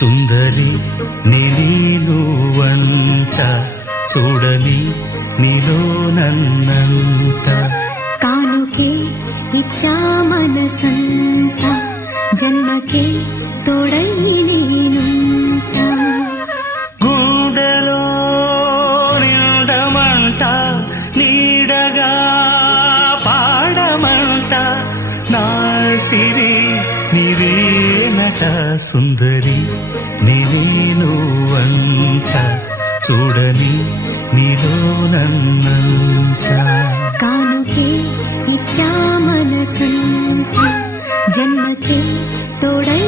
సుందరి నీలో వంట చూడని నీలో నన్నంత కానుకే ఇచ్చా మనసంత జన్మకే తోడై నేనుంట గుండెలో నిండమంట నీడగా పాడమంట నా సిరి నీవేనట సుందరి నీలో వంట చూడని నీలో నన్నంత కానుకే ఇచ్చా మనసంత జన్మకే తోడై